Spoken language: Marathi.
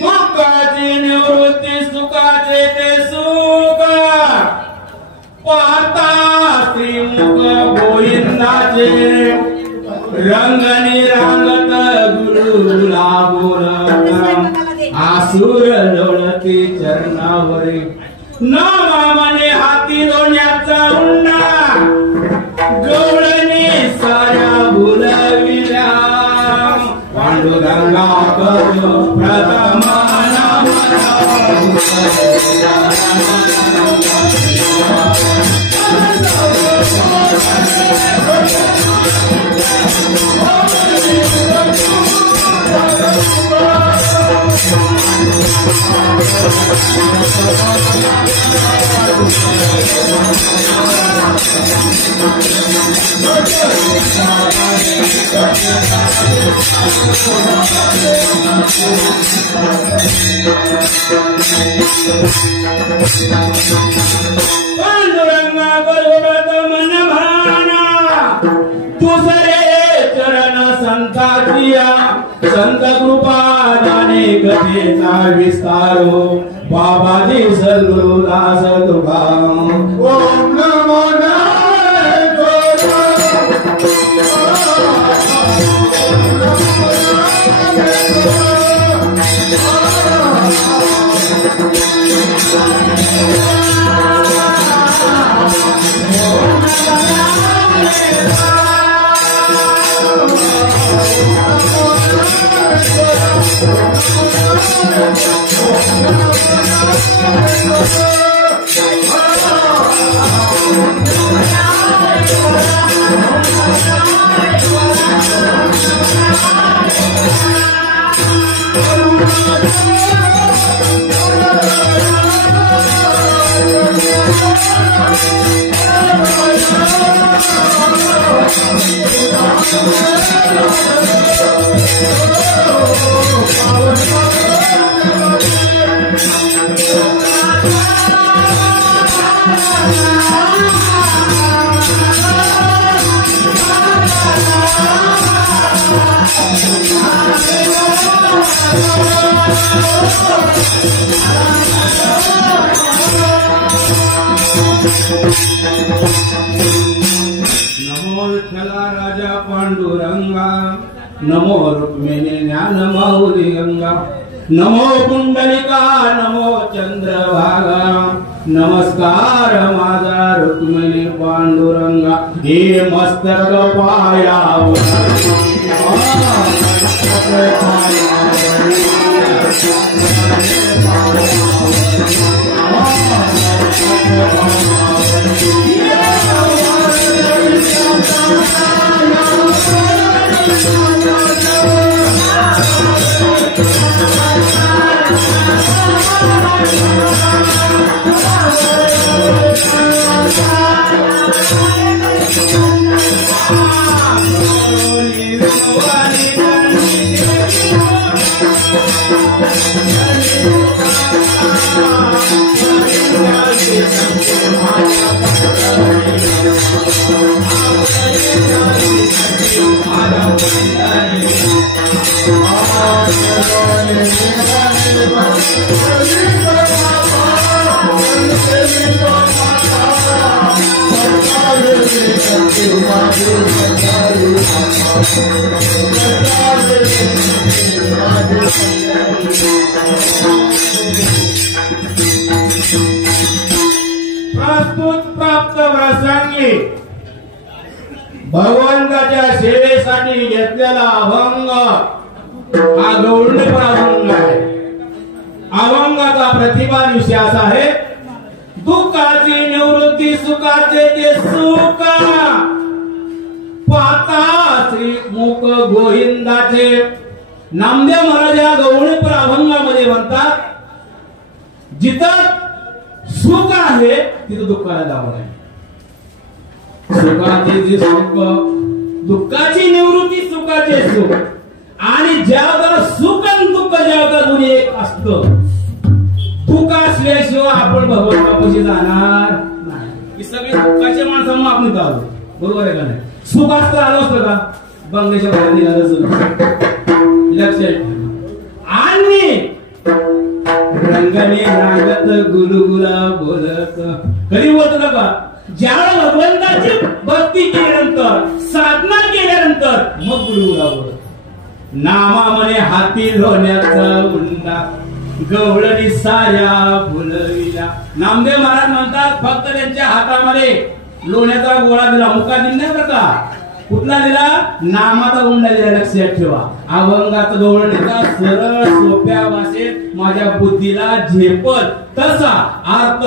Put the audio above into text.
दुःखाची निवृत्ती सुखाचे ते सुख पाहता श्रीमुख गोविंदाचे रंगणी रांगत गुरुला बोलत आसुर लोळती चरणावरी नामा मने हाती लोण्याचा उंडा गवळणी साऱ्या बोलविल्या पांडुरंगा करो प्रथम पांडुरंगा गरुड मन भाना दुसरे चरण संताचिया संत कृपा जाणे कथेचा विस्तारो बाबाजी सद्गुरु दास तुका ओम नमो नमो विठ्ठला राजा पांडुरंगा नमो रुक्मिणी ज्ञान माऊली गंगा नमो कुंडलिका नमो चंद्रभागा नमस्कार माझा रुक्मिणी पांडुरंगा हे मस्तक पायावर प्रस्तुत प्राप्त प्रसंगी भगवंताच्या सेवेसाठी घेतलेला अभंग हा गौरवपूर्ण अभंग आहे. अभंगाचा प्रतिभा विषय असा आहे दुःखाची निवृत्ती सुखाचे ते सुख पाहता श्री मुख गोविंदाचे. नामदेव महाराज या गौरवपूर्ण अभंगामध्ये म्हणतात जिथं सुख आहे तिथं दुःखाला जावं नाही. सुखाचे जे सुख दुःखाची निवृत्ती सुखाचे सुख आणि ज्याला सुख आणि दुःख ज्याला दोन्ही एक असतं. दुःख असल्याशिवाय आपण भगवंतापाशी जाणार नाही. ही सगळी दुःखाच्या माणसांना आपण जाऊ बरोबर आहे का नाही. सुख असतं आलं असतं का बंगल्याच्या बाहेर निघालं लक्षात ठेवा. आणि रंगाने रागत गुलगुला बोलत कधी बोलत का ज्यावेळेला भगवंताची भक्ती केल्यानंतर साधना केल्यानंतर मग गुलगुला बोलत. नामा म्हणे हाती लोण्याचा उंडा गवळणी साऱ्या फुलविला. नामदेव महाराज म्हणतात फक्त त्यांच्या हातामध्ये लोण्याचा गोळा दिला, मुका दिला नाही बरं का. कुठला दिला? नामाचा उंडा दिला. लक्षात ठेवा. अभंगाचा गवळणीचा सरळ सोप्या भाषेत माझ्या बुद्धीला झेपल तसा अर्थ